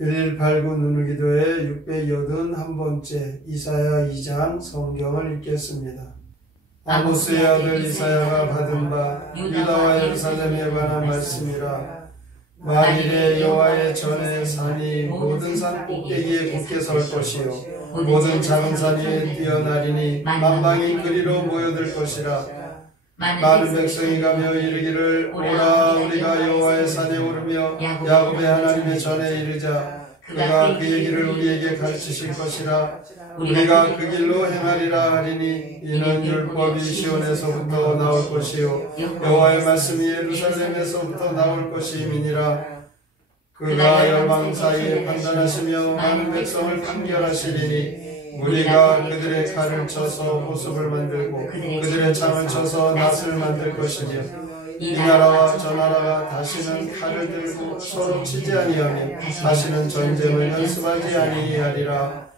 1189 누누기도의 681번째 이사야 2장 성경을 읽겠습니다. 아모스의 아들 이사야가 받은 바 유다와 예루살렘에 관한 말씀이라. 만일에 여호와의 전에 산이 모든 산 꼭대기에 굳게 설 것이요 모든 작은 산이 뛰어나리니 만방이 그리로 모여들 것이라. 많은 백성이 가며 이르기를 오라 우리가 여호와의 산에 오르며 야곱의 하나님의 전에 이르자. 그가 그의 길을 우리에게 가르치실 것이라. 우리가 그 길로 행하리라 하리니 이는 율법이 시온에서부터 나올 것이요 여호와의 말씀이 예루살렘에서부터 나올 것임이니라. 그가 열방 사이에 판단하시며 많은 백성을 판결하시리니 우리가 그들의 칼을 쳐서 보습을 만들고 그들의 창을 쳐서 낫을 만들 것이며 이 나라와 저 나라가 다시는 칼을 들고 서로 치지 아니하며 다시는 전쟁을 연습하지 아니하리라.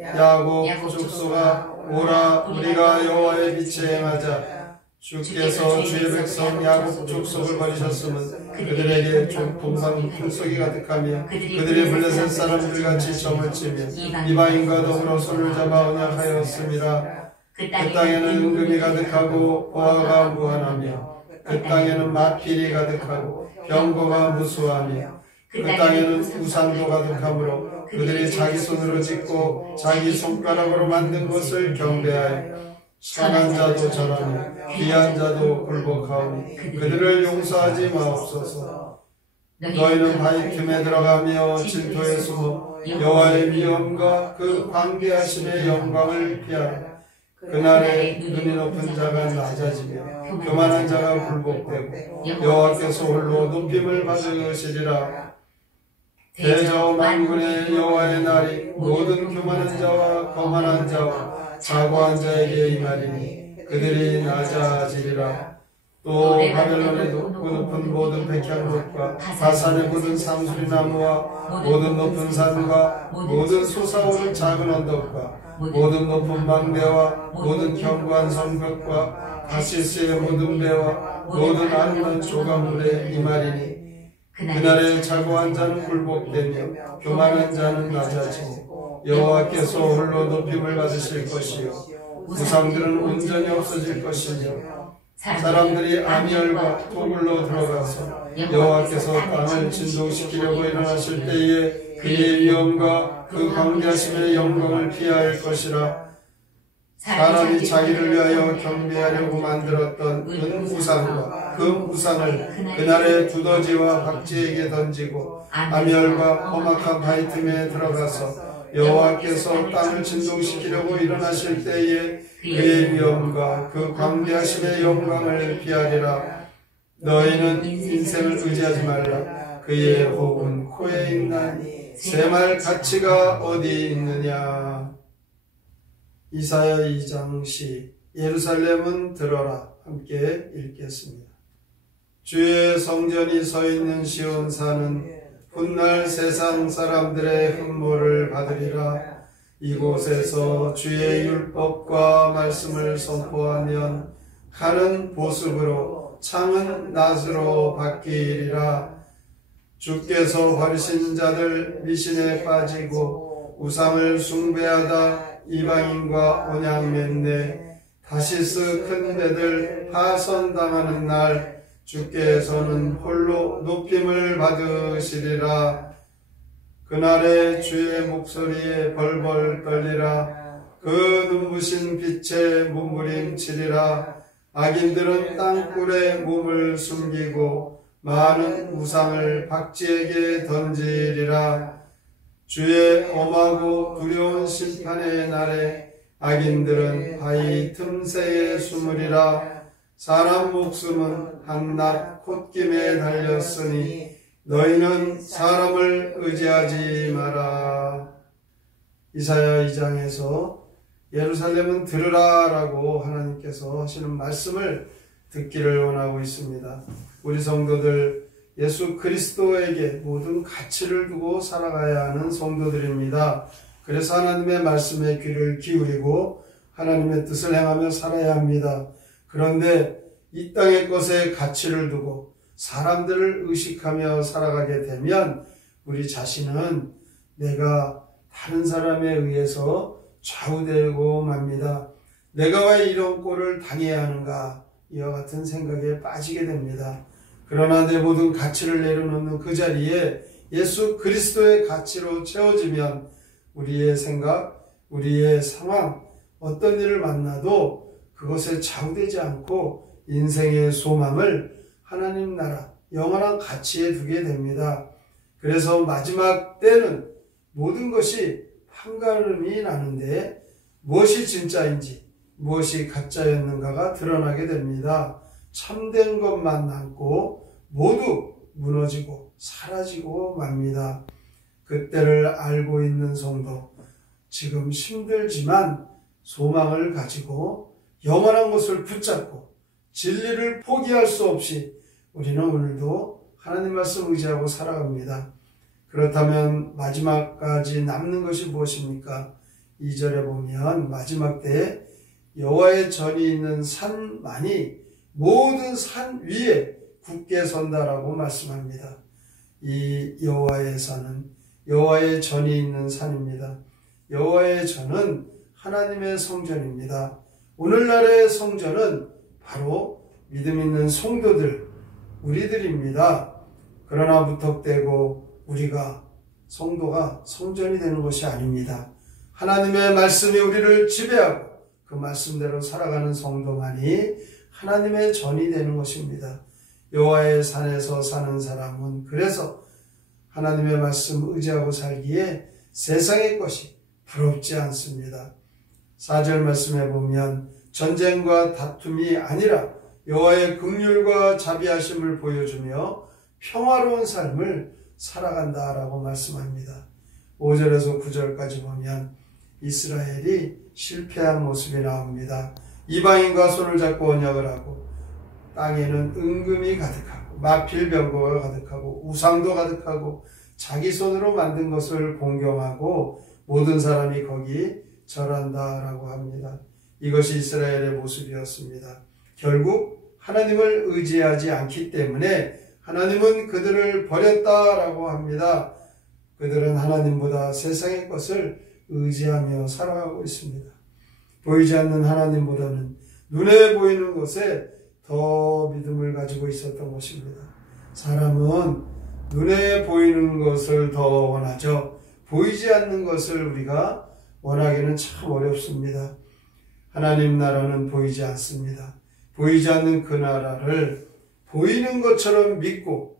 야곱 족속아 오라 우리가 여호와의 빛에 행하자. 주께서 주의 백성 야곱 족속을 버리셨음은 그들에게 동상 풍속이 가득하며 그들의 블레셋 사람들같이 점을 치며 이방인과 더불어 손을 잡아 언약하였음이라. 그 땅에는 은금이 가득하고 보화가 무한하며 그 땅에는 마필이 가득하고 병거가 무수하며 그 땅에는 우상도 가득하므로 그들이 자기 손으로 짓고 자기 손가락으로 만든 것을 경배하여 선한 자도 절하며 귀한 자도 굴복하오니 그들을 용서하지 마옵소서. 너희는 바위 틈에 들어가며 질토에 숨어 여호와의 위엄과 그 광대하심의 영광을 피하라. 그날에 눈이 높은 자가 낮아지며 교만한 자가 굴복되고 여호와께서 홀로 높임을 받으시리라. 대저 만군의 여호와의 날이 모든 교만한 자와 거만한 자와 자고한 자에게 임하리니 그들이 낮아지리라. 또 바벨론의 높은 모든 백향목과 바산의 모든 상수리나무와 모든 높은 산과 모든 솟아오른 작은 언덕과 모든 높은 망대와 모든 견고한 성벽과 다시스의 모든 배와 모든 아름다운 조각물에 임하리니 그날에 자고한 자는 굴복되며 교만한 자는 낮아지고 여호와께서 홀로 높임을 받으실 것이요 우상들은 온전히 없어질 것이며 사람들이 아미엘과 토굴로 들어가서 여호와께서 땅을 진동시키려고 일어나실 때에 그의 위엄과 그 광대하심의 영광을 피할 것이라. 사람이 자기를 위하여 경배하려고 만들었던 은우상과 금우상을 그날에 두더지와 박쥐에게 던지고 아미엘과 험악한 바위 틈에 들어가서 여호와께서 땅을 진동시키려고 일어나실 때에 그의 위엄과 그 광대하심의 영광을 피하리라. 너희는 인생을 의지하지 말라. 그의 호흡은 코에 있나니 새말 가치가 어디 있느냐. 이사야 2장 시 예루살렘은 들어라. 함께 읽겠습니다. 주의 성전이 서 있는 시온산은 훗날 세상 사람들의 흠모를 받으리라. 이곳에서 주의 율법과 말씀을 선포하면 칼은 보습으로 창은 낫으로 바뀌리라. 주께서 버리신 자들 미신에 빠지고 우상을 숭배하다 이방인과 언약 맺네. 다시스 큰 데들 파선당하는 날 주께서는 홀로 높임을 받으시리라. 그날에 주의 목소리에 벌벌 떨리라. 그 눈부신 빛에 몸부림치리라. 악인들은 땅굴에 몸을 숨기고 많은 우상을 박쥐에게 던지리라. 주의 엄하고 두려운 심판의 날에 악인들은 바위 틈새에 숨으리라. 사람 목숨은 한낱 콧김에 달렸으니 너희는 사람을 의지하지 마라. 이사야 2장에서 예루살렘은 들으라 라고 하나님께서 하시는 말씀을 듣기를 원하고 있습니다. 우리 성도들 예수 그리스도에게 모든 가치를 두고 살아가야 하는 성도들입니다. 그래서 하나님의 말씀에 귀를 기울이고 하나님의 뜻을 행하며 살아야 합니다. 그런데 이 땅의 것에 가치를 두고 사람들을 의식하며 살아가게 되면 우리 자신은 내가 다른 사람에 의해서 좌우되고 맙니다. 내가 왜 이런 꼴을 당해야 하는가? 이와 같은 생각에 빠지게 됩니다. 그러나 내 모든 가치를 내려놓는 그 자리에 예수 그리스도의 가치로 채워지면 우리의 생각, 우리의 상황, 어떤 일을 만나도 그것에 좌우되지 않고 인생의 소망을 하나님 나라, 영원한 가치에 두게 됩니다. 그래서 마지막 때는 모든 것이 판가름이 나는데 무엇이 진짜인지 무엇이 가짜였는가가 드러나게 됩니다. 참된 것만 남고 모두 무너지고 사라지고 맙니다. 그때를 알고 있는 성도, 지금 힘들지만 소망을 가지고 영원한 것을 붙잡고 진리를 포기할 수 없이 우리는 오늘도 하나님 말씀 의지하고 살아갑니다. 그렇다면 마지막까지 남는 것이 무엇입니까? 2절에 보면 마지막 때에 여호와의 전이 있는 산만이 모든 산 위에 굳게 선다라고 말씀합니다. 이 여호와의 산은 여호와의 전이 있는 산입니다. 여호와의 전은 하나님의 성전입니다. 오늘날의 성전은 바로 믿음 있는 성도들, 우리들입니다. 그러나 무턱대고 우리가 성도가 성전이 되는 것이 아닙니다. 하나님의 말씀이 우리를 지배하고 그 말씀대로 살아가는 성도만이 하나님의 전이 되는 것입니다. 여호와의 산에서 사는 사람은 그래서 하나님의 말씀 의지하고 살기에 세상의 것이 부럽지 않습니다. 4절 말씀에 보면 전쟁과 다툼이 아니라 여호와의 긍휼과 자비하심을 보여주며 평화로운 삶을 살아간다라고 말씀합니다. 5절에서 9절까지 보면 이스라엘이 실패한 모습이 나옵니다. 이방인과 손을 잡고 언약을 하고 땅에는 은금이 가득하고 마필병거가 가득하고 우상도 가득하고 자기 손으로 만든 것을 공경하고 모든 사람이 거기 절한다라고 합니다. 이것이 이스라엘의 모습이었습니다. 결국 하나님을 의지하지 않기 때문에 하나님은 그들을 버렸다라고 합니다. 그들은 하나님보다 세상의 것을 의지하며 살아가고 있습니다. 보이지 않는 하나님보다는 눈에 보이는 것에 더 믿음을 가지고 있었던 것입니다. 사람은 눈에 보이는 것을 더 원하죠. 보이지 않는 것을 우리가 원하기는 참 어렵습니다. 하나님 나라는 보이지 않습니다. 보이지 않는 그 나라를 보이는 것처럼 믿고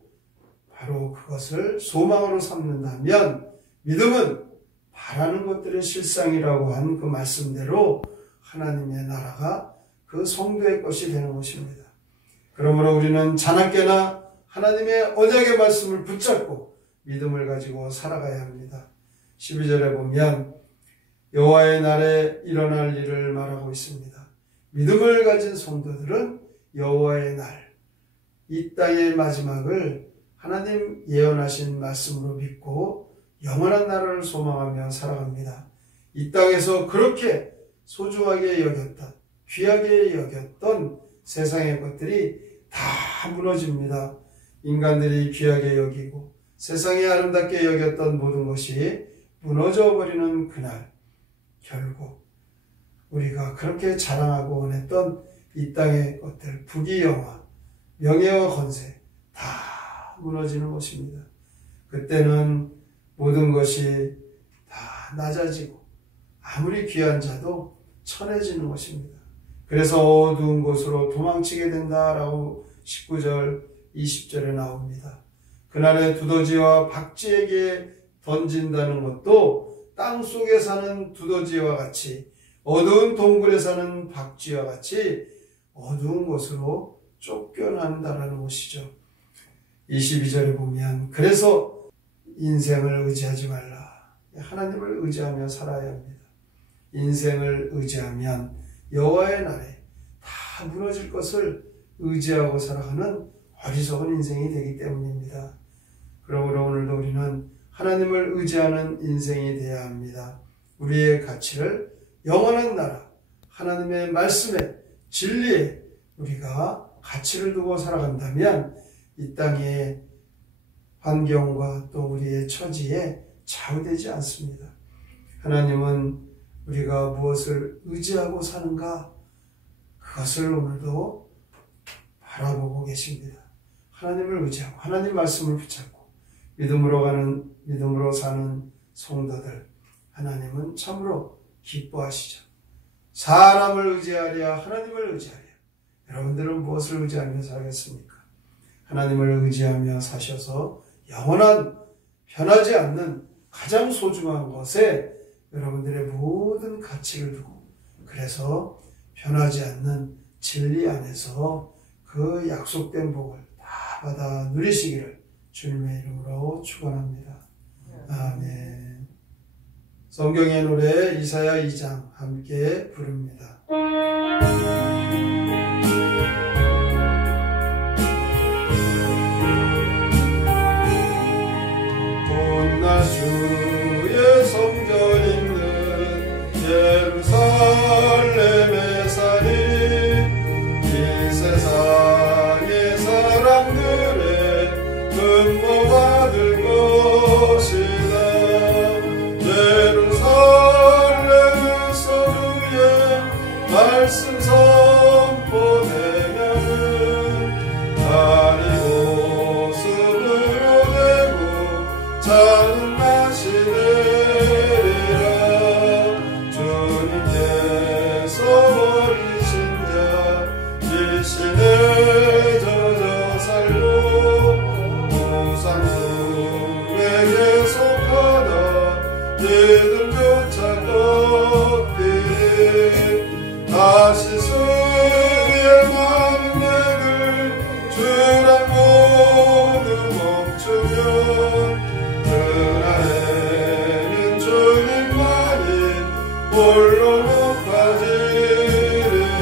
바로 그것을 소망으로 삼는다면 믿음은 바라는 것들의 실상이라고 한 그 말씀대로 하나님의 나라가 그 성도의 것이 되는 것입니다. 그러므로 우리는 자나깨나 하나님의 언약의 말씀을 붙잡고 믿음을 가지고 살아가야 합니다. 12절에 보면 여호와의 날에 일어날 일을 말하고 있습니다. 믿음을 가진 성도들은 여호와의 날, 이 땅의 마지막을 하나님 예언하신 말씀으로 믿고 영원한 나라를 소망하며 살아갑니다. 이 땅에서 그렇게 소중하게 여겼던, 귀하게 여겼던 세상의 것들이 다 무너집니다. 인간들이 귀하게 여기고 세상에 아름답게 여겼던 모든 것이 무너져 버리는 그날, 결국 우리가 그렇게 자랑하고 원했던 이 땅의 것들, 부귀영화, 명예와 권세 다 무너지는 것입니다. 그때는 모든 것이 다 낮아지고 아무리 귀한 자도 천해지는 것입니다. 그래서 어두운 곳으로 도망치게 된다라고 19절, 20절에 나옵니다. 그날에 두더지와 박쥐에게 던진다는 것도 땅속에 사는 두더지와 같이 어두운 동굴에 사는 박쥐와 같이 어두운 곳으로 쫓겨난다는 것이죠. 22절에 보면 그래서 인생을 의지하지 말라. 하나님을 의지하며 살아야 합니다. 인생을 의지하면 여호와의 날에 다 무너질 것을 의지하고 살아가는 어리석은 인생이 되기 때문입니다. 그러므로 오늘도 우리는 하나님을 의지하는 인생이 되어야 합니다. 우리의 가치를 영원한 나라, 하나님의 말씀에, 진리에 우리가 가치를 두고 살아간다면 이 땅에 환경과 또 우리의 처지에 좌우되지 않습니다. 하나님은 우리가 무엇을 의지하고 사는가, 그것을 오늘도 바라보고 계십니다. 하나님을 의지하고 하나님 말씀을 붙잡고 믿음으로 사는 성도들, 하나님은 참으로 기뻐하시죠. 사람을 의지하랴 하나님을 의지하랴. 여러분들은 무엇을 의지하며 살겠습니까? 하나님을 의지하며 사셔서 영원한 변하지 않는 가장 소중한 것에 여러분들의 모든 가치를 두고, 그래서 변하지 않는 진리 안에서 그 약속된 복을 다 받아 누리시기를 주님의 이름으로 축원합니다. 아멘. 성경의 노래 이사야 2장 함께 부릅니다. 온날 주의 성전 있는 예루살렘에 사니 이 세상의 사람들의 분노 받을 것이다. 예루살렘에서 주의 말씀 선포되면은 다리 모습으로 되고 작은 맛이 되리라. 주님께서 버리신 자 이 시내 젖어 살고 우상숭배에 속하다 이들조차 꺾이리. 다시 수의 많은 애들 주랑 모두 멈추면 그날에는 주님만이 홀로 높아지리라.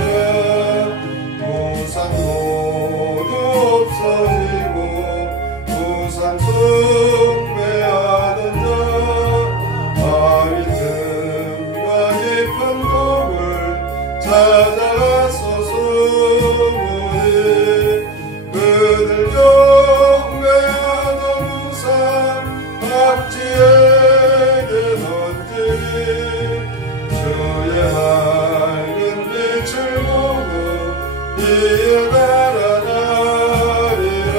우상 모두 없어지고 우상 숭배하던 자 바위 틈과 깊은 곡을 찾아가서 숨으리. 그들 경배하던 우상 박쥐에게 던지리. 주의 맑은 빛을 보고 이에 달아나리라.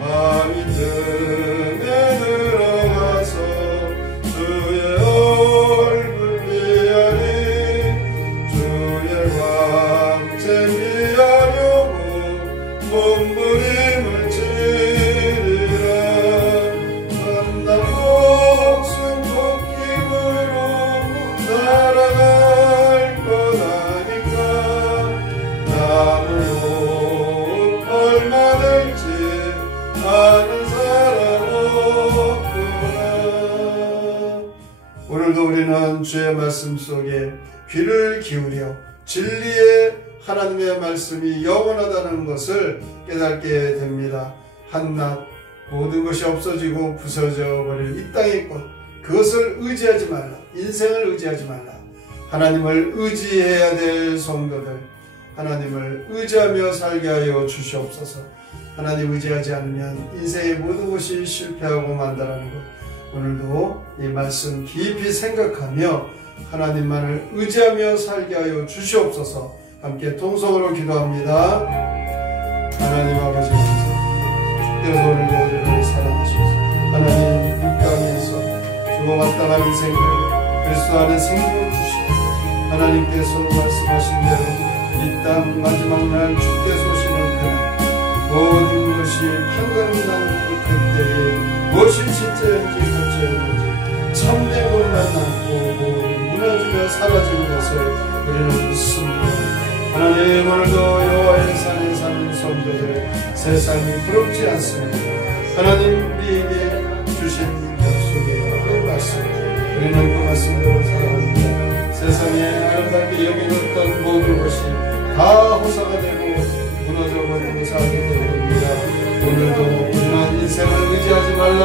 바위 틈에 들어가서 주의 얼굴 비하리. 주의 광채 비하려고 몸부림을 치리라. 한낱 목숨 토끼으로 날아갈 것 아닌가. 남을 놓은 얼마 될지 아는 사람 없구나. 오늘도 우리는 주의 말씀 속에 귀를 기울여 진리의 하나님의 말씀이 영원하다는 것을 깨닫게 됩니다. 한낱 모든 것이 없어지고 부서져 버릴 이 땅의 것, 그것을 의지하지 말라. 인생을 의지하지 말라. 하나님을 의지해야 될 성도들, 하나님을 의지하며 살게 하여 주시옵소서. 하나님 의지하지 않으면 인생의 모든 것이 실패하고 만다라는 것, 오늘도 이 말씀 깊이 생각하며 하나님만을 의지하며 살게 하여 주시옵소서. 함께 통성으로 기도합니다. 하나님 아버지 감사합니다. 주께서 오늘도 우리를 사랑하셔서 하나님 이 땅에서 죽어마땅한 인생을 그리스도 안에 생명을 주시고 하나님께서 말씀하신 대로 이 땅 마지막 날 주께서 오시는 그날 모든 것이 판가름 나는 그때에 무엇이 진짜인지 가짜인지 참된 것만 남고 무너지며 사라지는 것을 우리는 믿습니다. 하나님 오늘도 여호와의 산에 사는 성도들 세상이 부럽지 않습니다. 하나님 우리에게 주신 약속의 그 말씀, 우리는 그 말씀대로 살아갑니다. 세상에 아름답게 여기는 모든 것이 다 호사가 되고 무너져버린 호사하게 되옵니다. 오늘도 우리는 인생을 의지하지 말라.